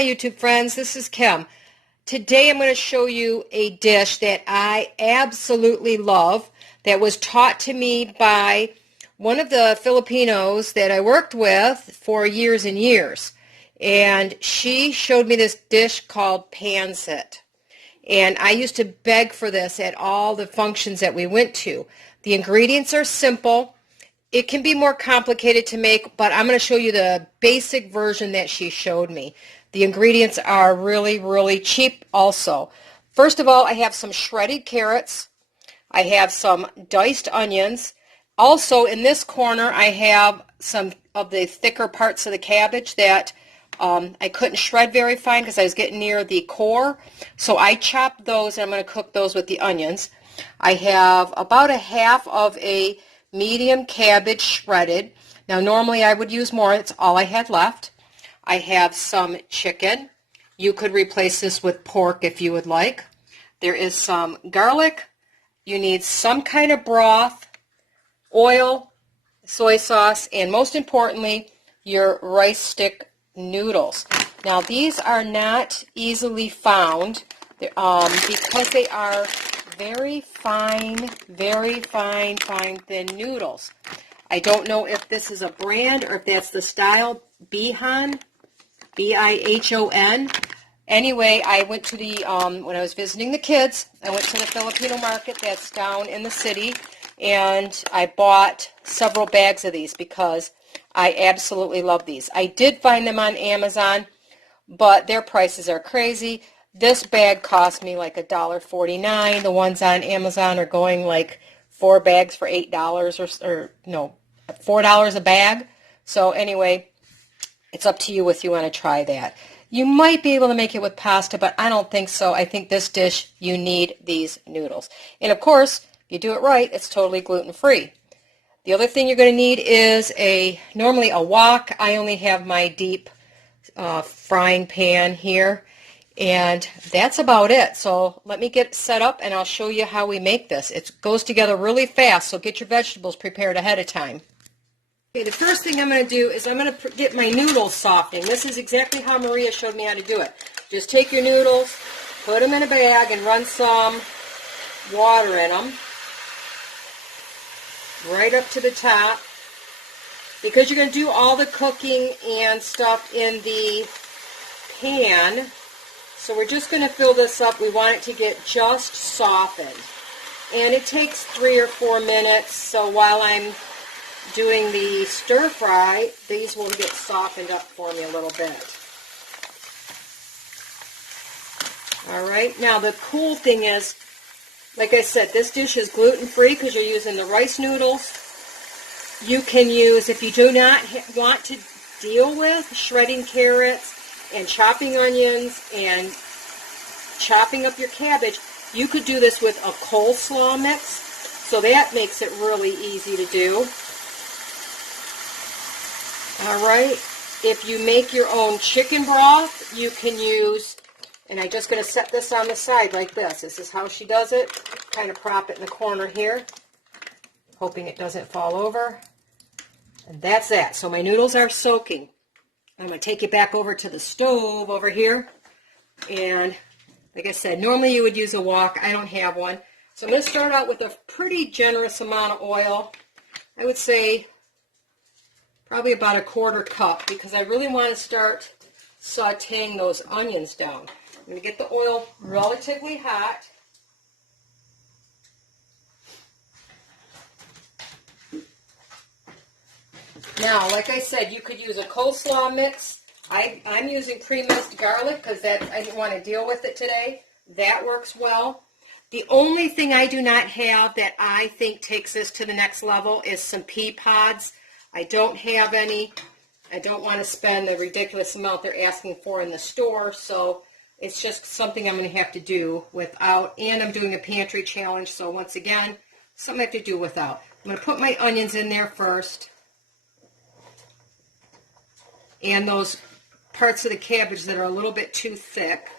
my YouTube friends, this is Kim. Today I'm going to show you a dish that I absolutely love that was taught to me by one of the Filipinos that I worked with for years and years. And she showed me this dish called Pancit. And I used to beg for this at all the functions that we went to. The ingredients are simple. It can be more complicated to make, but I'm going to show you the basic version that she showed me. The ingredients are really, really cheap also. First of all, I have some shredded carrots. I have some diced onions. Also, in this corner, I have some of the thicker parts of the cabbage that I couldn't shred very fine because I was getting near the core. So I chopped those, and I'm going to cook those with the onions. I have about a half of a medium cabbage shredded. Now normally I would use more, it's all I had left. I have some chicken. You could replace this with pork if you would like. There is some garlic. You need some kind of broth, oil, soy sauce, and most importantly, your rice stick noodles. Now these are not easily found because they are very fine, thin noodles. I don't know if this is a brand or if that's the style, Bihon, B-I-H-O-N. Anyway, I went to the, when I was visiting the kids, I went to the Filipino market that's down in the city, and I bought several bags of these because I absolutely love these. I did find them on Amazon, but their prices are crazy. This bag cost me like $1.49. The ones on Amazon are going like 4 bags for $8 or no, $4 a bag. So anyway, it's up to you if you want to try that. You might be able to make it with pasta, but I don't think so. I think this dish, you need these noodles. And of course, if you do it right, it's totally gluten-free. The other thing you're going to need is normally a wok. I only have my deep frying pan here. And that's about it. So let me get set up and I'll show you how we make this. It goes together really fast, so get your vegetables prepared ahead of time. Okay, the first thing I'm going to do is I'm going to get my noodles softening. This is exactly how Maria showed me how to do it. Just take your noodles, put them in a bag, and run some water in them right up to the top. Because you're going to do all the cooking and stuff in the pan, so we're just going to fill this up. We want it to get just softened. And it takes 3 or 4 minutes, so while I'm doing the stir fry, these will get softened up for me a little bit. Alright, now the cool thing is, like I said, this dish is gluten-free because you're using the rice noodles. You can use, if you do not want to deal with shredding carrots and chopping onions and chopping up your cabbage, you could do this with a coleslaw mix, so that makes it really easy to do. Alright, if you make your own chicken broth, you can use, and I'm just going to set this on the side like this. This is how she does it. Kind of prop it in the corner here, hoping it doesn't fall over. And that's that. So my noodles are soaking. I'm going to take it back over to the stove over here. And like I said, normally you would use a wok. I don't have one. So I'm going to start out with a pretty generous amount of oil. I would say probably about a 1/4 cup because I really want to start sauteing those onions down. I'm going to get the oil relatively hot. Now, like I said, you could use a coleslaw mix. I'm using pre-minced garlic because I didn't want to deal with it today. That works well. The only thing I do not have that I think takes this to the next level is some pea pods. I don't have any. I don't want to spend the ridiculous amount they're asking for in the store, so it's just something I'm going to have to do without. And I'm doing a pantry challenge, so once again, something I have to do without. I'm going to put my onions in there first. And those parts of the cabbage that are a little bit too thick.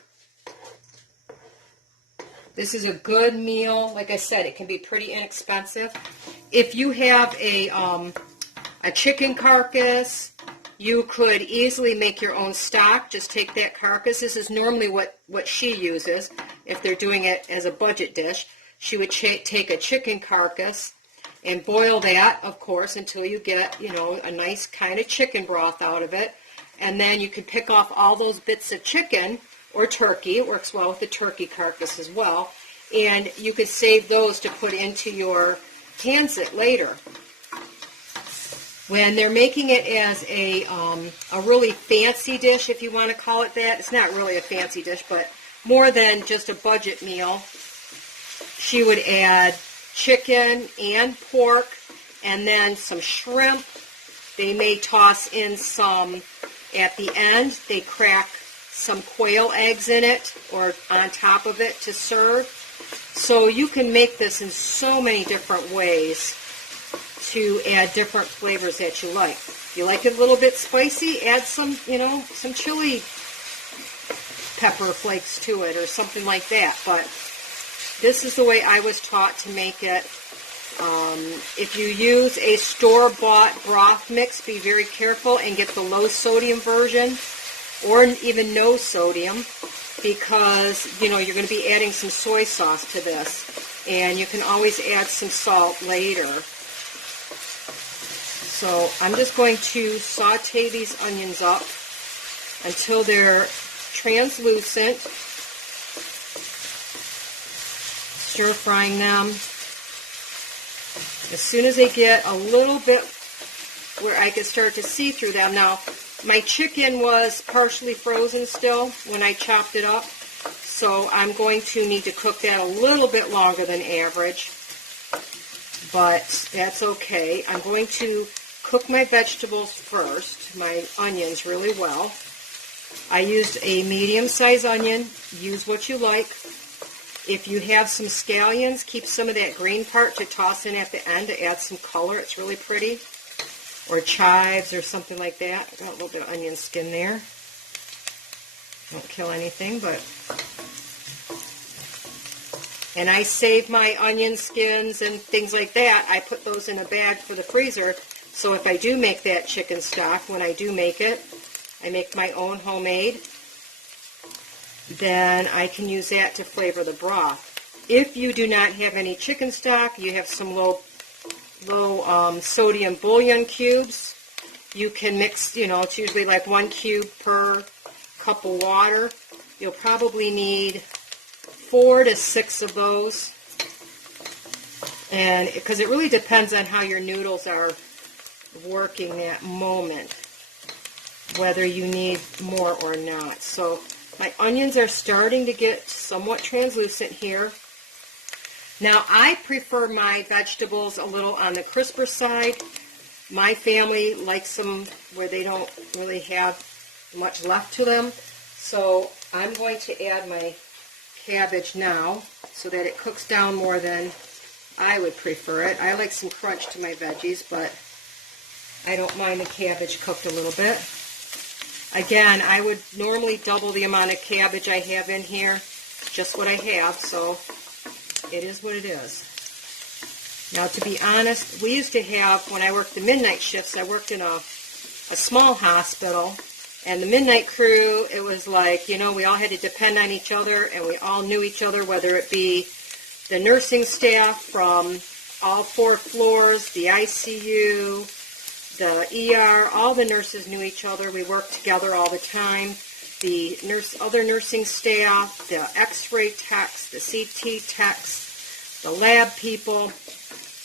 This is a good meal. Like I said, it can be pretty inexpensive. If you have a chicken carcass, You could easily make your own stock. Just take that carcass. This is normally what she uses if they're doing it as a budget dish. She would take a chicken carcass and boil that, of course, until you get, a nice kind of chicken broth out of it. And then you can pick off all those bits of chicken or turkey. It works well with the turkey carcass as well. And you could save those to put into your pancit later. When they're making it as a really fancy dish, if you want to call it that, it's not really a fancy dish, but more than just a budget meal, she would add chicken and pork and then some shrimp. They may toss in some at the end. They crack some quail eggs in it or on top of it to serve. So you can make this in so many different ways to add different flavors that you like. If you like it a little bit spicy, add some, some chili pepper flakes to it or something like that. But this is the way I was taught to make it. If you use a store-bought broth mix, be very careful and get the low-sodium version or even no sodium, because, you're going to be adding some soy sauce to this. And you can always add some salt later. So I'm just going to saute these onions up until they're translucent. Stir frying them. As soon as they get a little bit where I can start to see through them. Now, my chicken was partially frozen still when I chopped it up, so I'm going to need to cook that a little bit longer than average, but that's okay. I'm going to cook my vegetables first, my onions really well. I used a medium-sized onion. Use what you like. If you have some scallions, keep some of that green part to toss in at the end to add some color. It's really pretty. Or chives or something like that. I got a little bit of onion skin there. Don't kill anything, but... And I save my onion skins and things like that. I put those in a bag for the freezer. So if I do make that chicken stock, when I do make it, I make my own homemade, then I can use that to flavor the broth. If you do not have any chicken stock, you have some low sodium bouillon cubes. You can mix, it's usually like 1 cube per cup of water. You'll probably need 4 to 6 of those. And because it really depends on how your noodles are working that moment, whether you need more or not. So my onions are starting to get somewhat translucent here. Now, I prefer my vegetables a little on the crisper side. My family likes them where they don't really have much left to them. So I'm going to add my cabbage now so that it cooks down more than I would prefer it. I like some crunch to my veggies, but I don't mind the cabbage cooked a little bit. Again, I would normally double the amount of cabbage I have in here, just what I have, so it is what it is. Now, to be honest, we used to have, when I worked the midnight shifts, I worked in a small hospital, and the midnight crew, it was like, we all had to depend on each other, and we all knew each other, whether it be the nursing staff from all 4 floors, the ICU, the ER, all the nurses knew each other. We worked together all the time. The other nursing staff, the x-ray techs, the CT techs, the lab people.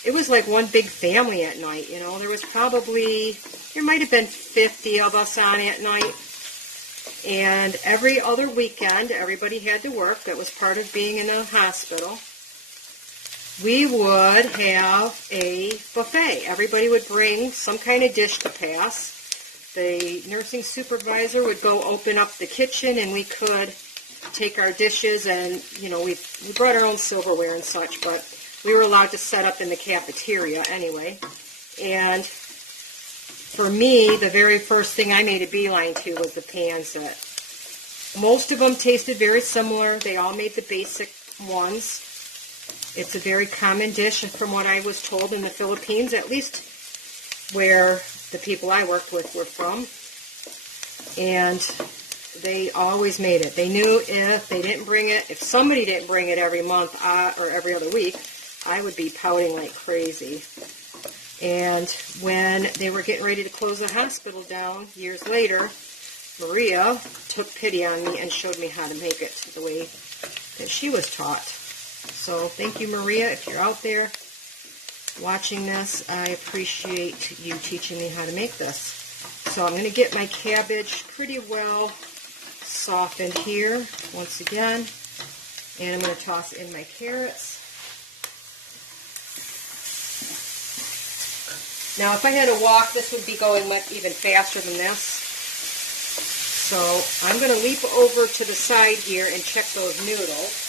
It was like one big family at night, There might have been 50 of us on at night. And every other weekend, everybody had to work. That was part of being in a hospital. We would have a buffet. Everybody would bring some kind of dish to pass. The nursing supervisor would go open up the kitchen, and we could take our dishes and, we brought our own silverware and such, but we were allowed to set up in the cafeteria anyway. And for me, the very first thing I made a beeline to was the pancit. Most of them tasted very similar. They all made the basic ones. It's a very common dish, and from what I was told in the Philippines, at least where the people I worked with were from, and they always made it. They knew if they didn't bring it, if somebody didn't bring it every month or every other week, I would be pouting like crazy. And when they were getting ready to close the hospital down years later, Maria took pity on me and showed me how to make it the way that she was taught. So thank you, Maria. If you're out there watching this, I appreciate you teaching me how to make this. So I'm going to get my cabbage pretty well softened here once again, and I'm going to toss in my carrots. Now, if I had a wok, this would be going much even faster than this. So I'm going to leap over to the side here and check those noodles.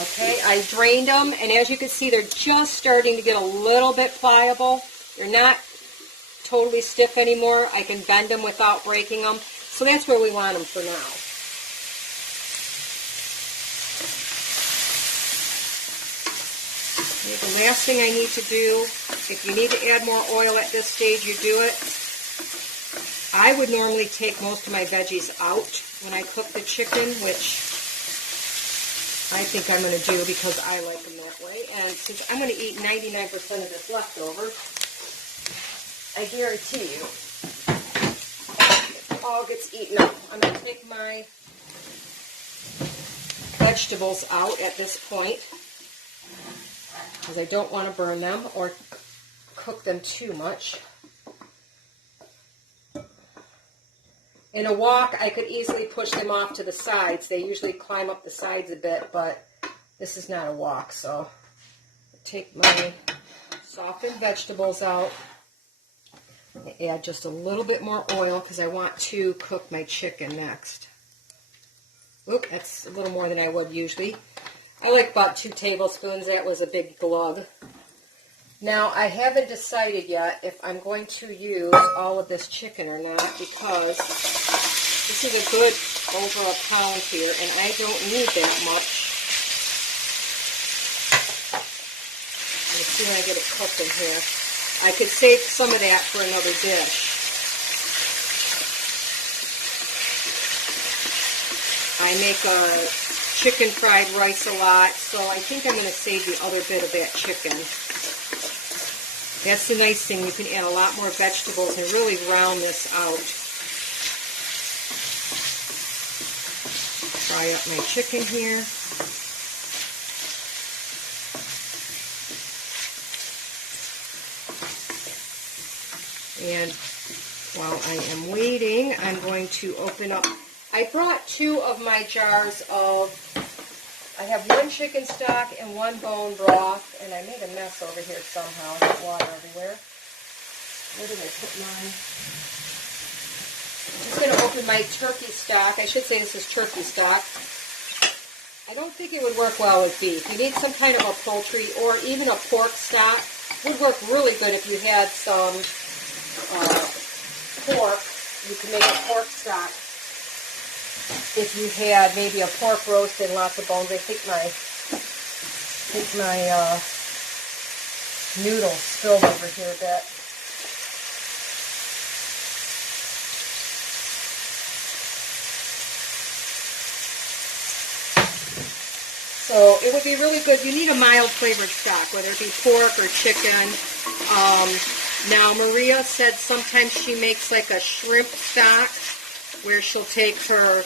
Okay, I drained them, and as you can see, they're just starting to get a little bit pliable. They're not totally stiff anymore. I can bend them without breaking them. So that's where we want them for now. Okay, the last thing I need to do, if you need to add more oil at this stage, you do it. I would normally take most of my veggies out when I cook the chicken, which I think I'm going to do because I like them that way. And since I'm going to eat 99% of this leftover, I guarantee you it all gets eaten up. I'm going to take my vegetables out at this point because I don't want to burn them or cook them too much. In a wok, I could easily push them off to the sides. They usually climb up the sides a bit, but this is not a wok, so take my softened vegetables out. Add just a little bit more oil because I want to cook my chicken next. Oop, that's a little more than I would usually. I like about 2 tablespoons. That was a big glug. Now, I haven't decided yet if I'm going to use all of this chicken or not because this is a good over a pound here, and I don't need that much. Let's see when I get it cooked in here. I could save some of that for another dish. I make a chicken fried rice a lot, so I think I'm going to save the other bit of that chicken. That's the nice thing. You can add a lot more vegetables and really round this out. Fry up my chicken here. And while I am waiting, I'm going to open up. I brought 2 of my jars of, I have 1 chicken stock and 1 bone broth, and I made a mess over here somehow. I got water everywhere. Where did I put mine? I'm just going to open my turkey stock. I should say this is turkey stock. I don't think it would work well with beef. You need some kind of a poultry or even a pork stock. It would work really good if you had some pork. You can make a pork stock. If you had maybe a pork roast and lots of bones. I think my noodles spilled over here a bit. So it would be really good. You need a mild flavored stock, whether it be pork or chicken. Now Maria said sometimes she makes like a shrimp stock, where she'll take her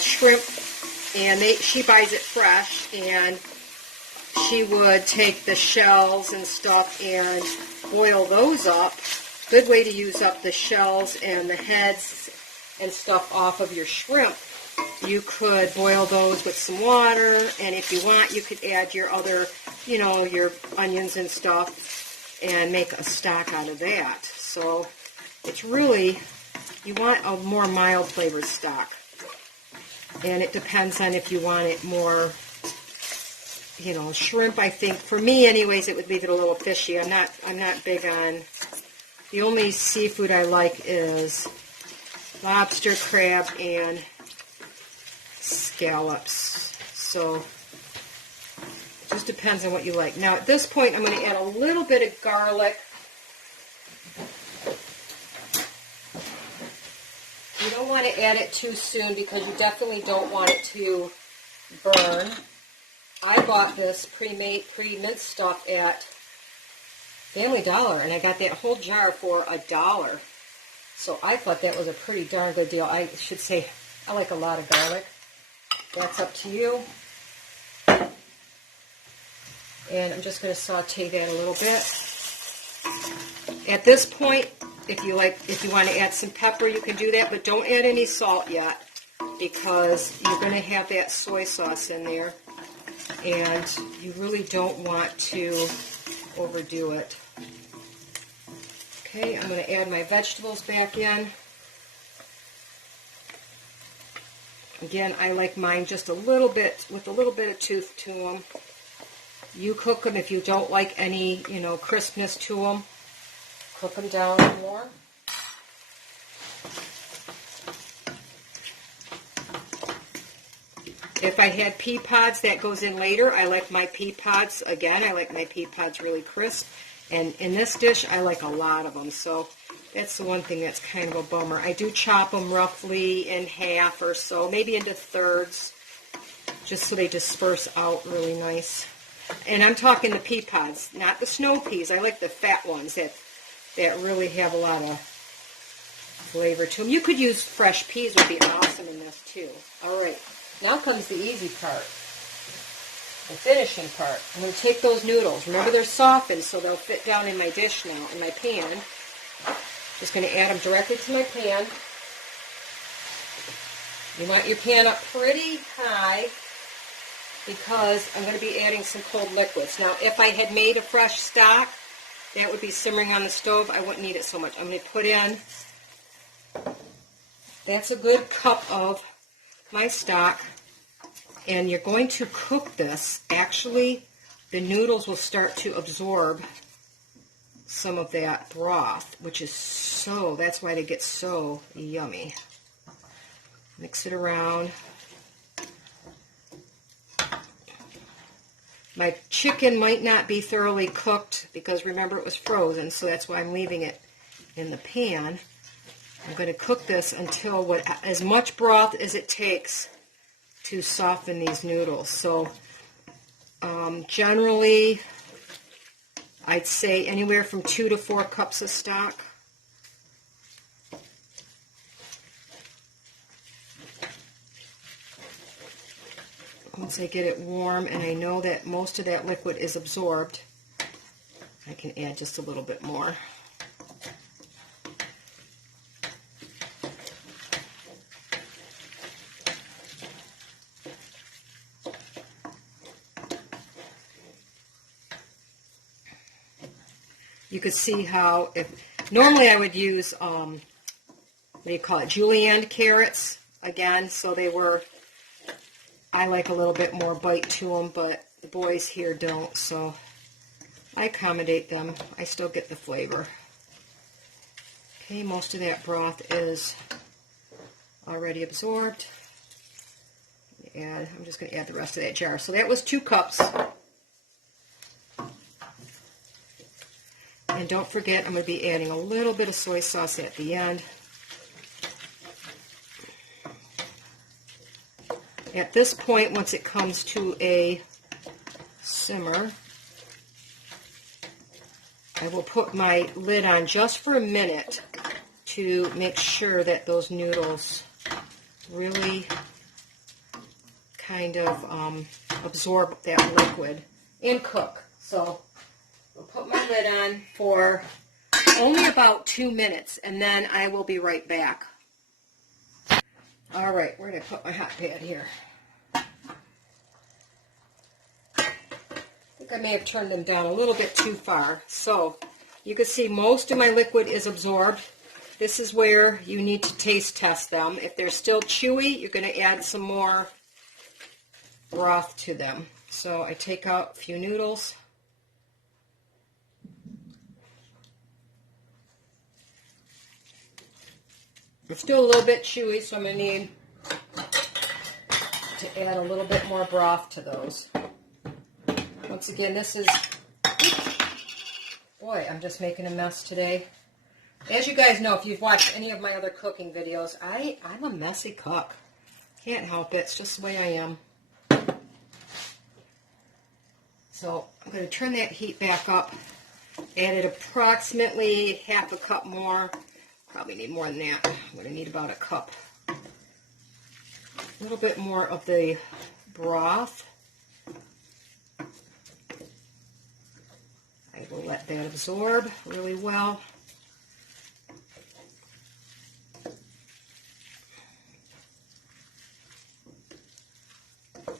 shrimp, and she buys it fresh, and she would take the shells and stuff and boil those up. Good way to use up the shells and the heads and stuff off of your shrimp. You could boil those with some water, and if you want, you could add your other, your onions and stuff, and make a stock out of that. So it's really, you want a more mild flavored stock. And it depends on if you want it more, shrimp. I think for me anyways, it would leave it a little fishy. I'm not big on The only seafood I like is lobster, crab, and scallops. So it just depends on what you like. Now at this point I'm going to add a little bit of garlic. You don't want to add it too soon because you definitely don't want it to burn. I bought this pre-minced stuff at Family Dollar, and I got that whole jar for $1. So I thought that was a pretty darn good deal. I should say I like a lot of garlic. That's up to you. And I'm just going to saute that a little bit. At this point, if you want to add some pepper, you can do that, but don't add any salt yet because you're going to have that soy sauce in there, and you really don't want to overdo it. Okay, I'm going to add my vegetables back in. Again, I like mine just a little bit, with a little bit of tooth to them. You cook them if you don't like any, crispness to them. Cook them down more. If I had pea pods, that goes in later. I like my pea pods, again, I like my pea pods really crisp. And in this dish, I like a lot of them. So that's the one thing that's kind of a bummer. I do chop them roughly in half or so, maybe into thirds, just so they disperse out really nice. And I'm talking the pea pods, not the snow peas. I like the fat ones that really have a lot of flavor to them. You could use fresh peas, would be awesome in this too. All right, now comes the easy part, the finishing part. I'm going to take those noodles. Remember, they're softened, so they'll fit down in my dish now, in my pan. Just going to add them directly to my pan. You want your pan up pretty high because I'm going to be adding some cold liquids. Now, if I had made a fresh stock, that would be simmering on the stove. I wouldn't need it so much. I'm going to put in, that's a good cup of my stock. And you're going to cook this. Actually, the noodles will start to absorb some of that broth, which is that's why they get so yummy. Mix it around. My chicken might not be thoroughly cooked because remember it was frozen, so that's why I'm leaving it in the pan. I'm going to cook this until as much broth as it takes to soften these noodles. So generally, I'd say anywhere from 2 to 4 cups of stock. Once I get it warm and I know that most of that liquid is absorbed, I can add just a little bit more. You could see how, normally I would use, what do you call it, julienne carrots, again, so I like a little bit more bite to them, but the boys here don't, so I accommodate them. I still get the flavor. Okay, most of that broth is already absorbed. And I'm just going to add the rest of that jar. So that was 2 cups. And don't forget, I'm going to be adding a little bit of soy sauce at the end. At this point, once it comes to a simmer, I will put my lid on just for a minute to make sure that those noodles really kind of absorb that liquid and cook. So I'll put my lid on for only about 2 minutes, and then I will be right back. All right, where did I put my hot pad here? I think I may have turned them down a little bit too far. So you can see most of my liquid is absorbed. This is where you need to taste test them. If they're still chewy, you're going to add some more broth to them. So I take out a few noodles. It's still a little bit chewy, so I'm going to need to add a little bit more broth to those. Once again, this is, boy, I'm just making a mess today. As you guys know, if you've watched any of my other cooking videos, I'm a messy cook. Can't help it. It's just the way I am. So I'm going to turn that heat back up. Added approximately half a cup more. Probably need more than that. I'm going to need about a cup. A little bit more of the broth. I will let that absorb really well.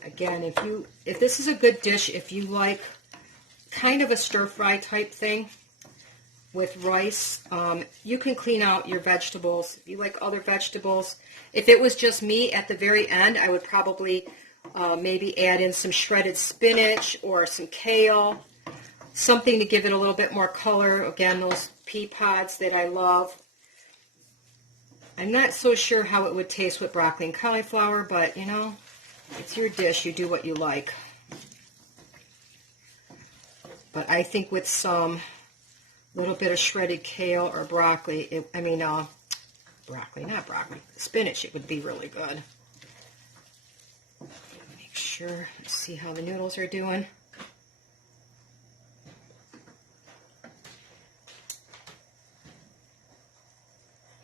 Again, if this is a good dish, if you like kind of a stir-fry type thing with rice, you can clean out your vegetables. If you like other vegetables, if it was just me at the very end, I would probably maybe add in some shredded spinach or some kale, something to give it a little bit more color. Again, those pea pods that I love. I'm not so sure how it would taste with broccoli and cauliflower, but you know, it's your dish. You do what you like. But I think with some little bit of shredded kale or broccoli, spinach, it would be really good. Make sure, let's see how the noodles are doing.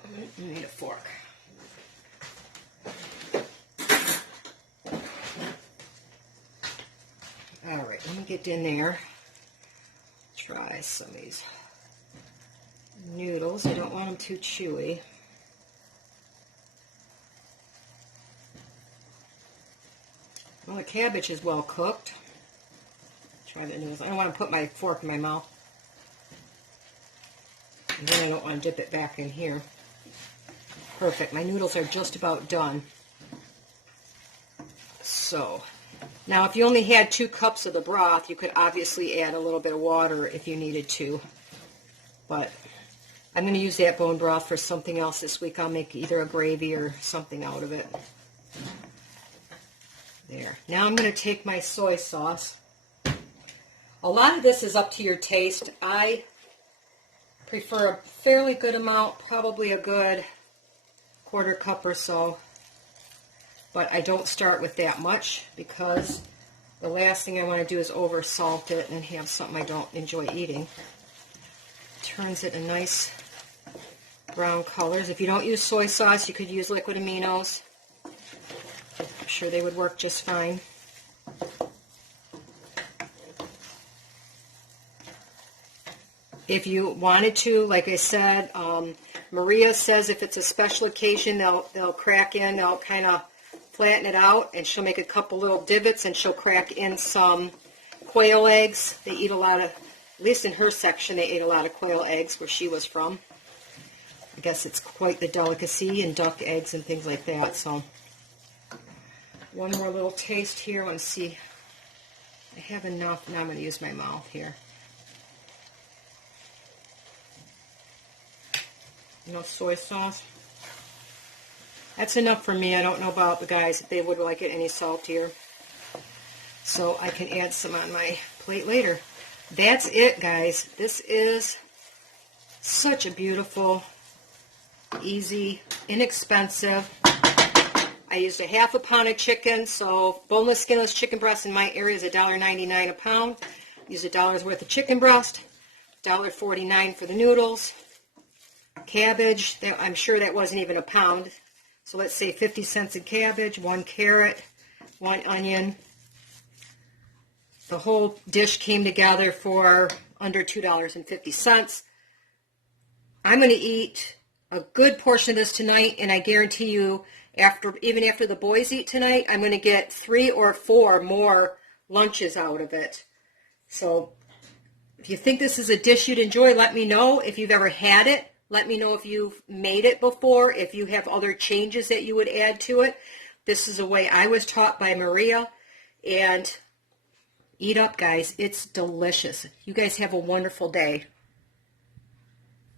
I need a fork. All right, let me get in there. Try some of these noodles. I don't want them too chewy. Well, the cabbage is well cooked. Try the noodles. I don't want to put my fork in my mouth. And then I don't want to dip it back in here. Perfect. My noodles are just about done. So, now if you only had 2 cups of the broth, you could obviously add a little bit of water if you needed to. But I'm going to use that bone broth for something else this week. I'll make either a gravy or something out of it. There. Now I'm going to take my soy sauce. A lot of this is up to your taste. I prefer a fairly good amount, probably a good 1/4 cup or so. But I don't start with that much because the last thing I want to do is over salt it and have something I don't enjoy eating. Turns it a nice brown colors. If you don't use soy sauce, you could use liquid aminos. I'm sure they would work just fine. If you wanted to, like I said, Maria says if it's a special occasion, they'll crack in, they'll kind of flatten it out, and she'll make a couple little divots, and she'll crack in some quail eggs. They eat a lot of, at least in her section, they ate a lot of quail eggs where she was from. I guess it's quite the delicacy, and duck eggs and things like that. So one more little taste here. I want to see. I have enough. Now I'm going to use my mouth here. No soy sauce. That's enough for me. I don't know about the guys if they would like it any saltier. So I can add some on my plate later. That's it, guys. This is such a beautiful, easy, inexpensive. I used a 1/2 pound of chicken, so boneless, skinless chicken breast in my area is $1.99 a pound. Use $1 worth of chicken breast, $1.49 for the noodles. Cabbage, I'm sure that wasn't even a pound. So let's say 50 cents in cabbage, 1 carrot, 1 onion. The whole dish came together for under $2.50. I'm going to eat a good portion of this tonight, and I guarantee you, even after the boys eat tonight, I'm going to get 3 or 4 more lunches out of it. So if you think this is a dish you'd enjoy, let me know. If you've ever had it, let me know if you've made it before, if you have other changes that you would add to it. This is a way I was taught by Maria. And eat up, guys. It's delicious. You guys have a wonderful day.